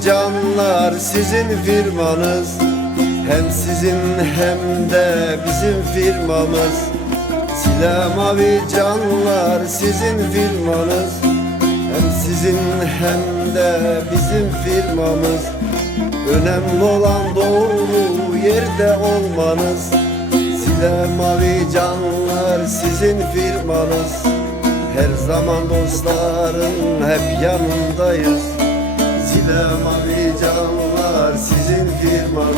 mavi canlar sizin firmanız. Hem sizin hem de bizim firmamız. Sile mavi canlar sizin firmanız. Hem sizin hem de bizim firmamız. Önemli olan doğru yerde olmanız. Sile mavi canlar sizin firmanız. Her zaman dostların hep yanındayız. Sile mavi canlar sizin firmanız.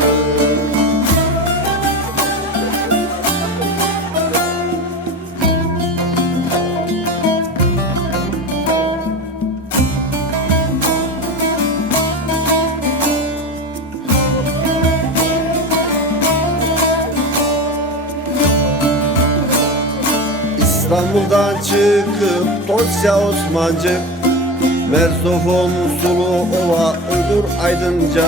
İstanbul'dan çıkıp Tosya Osmancık, Merzofon Sulu Ova Uygur Aydınca.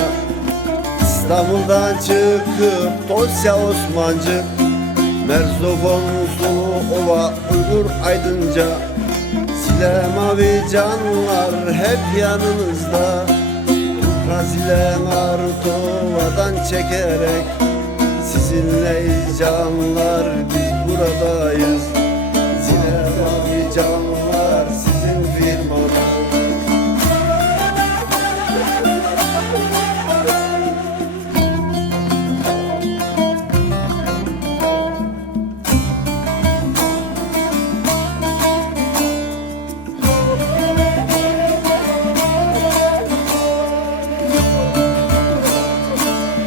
İstanbul'dan çıkıp Tosya Osmancık, Merzofon Sulu Ova Uygur Aydınca. Sile mavi canlar hep yanınızda. Razile Artova'dan çekerek sizinleyiz canlar, biz buradayız. Sile mavi canlar sizin firmanız.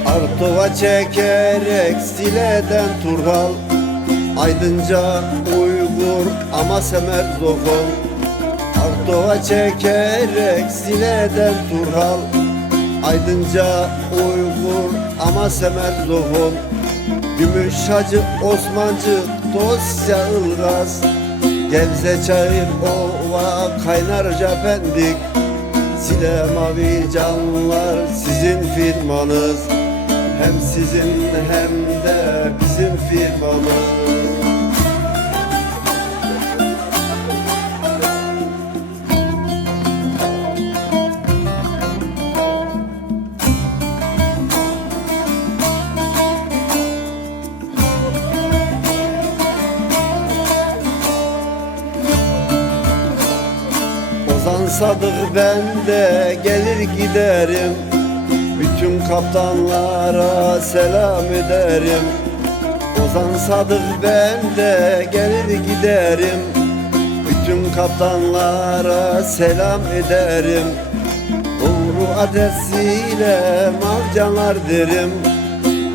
Artova çekerek Sile'den Turhal, Aydınca Uygur Amasya Merzofon. Artova çekerek Sile'den Turhal, Aydınca Uygur Amasya Merzofon. Gümüşhacı Osmancı Tosya Ilgaz, Gebze Çayır Ova Kaynarca Pendik. Sile mavi canlar sizin firmanız. Hem sizin hem de bizim firmamız. Ozan Sadık ben de gelir giderim. Bütün kaptanlara selam ederim. Ozan Sadık ben de gelir giderim. Bütün kaptanlara selam ederim. Doğru adresiyle mavcanlar derim.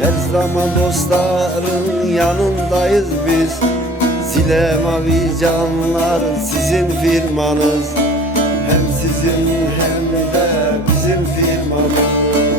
Her zaman dostların yanındayız biz. Sile mavi canlar sizin firmanız. Hem sizin hem de bizim firmamız.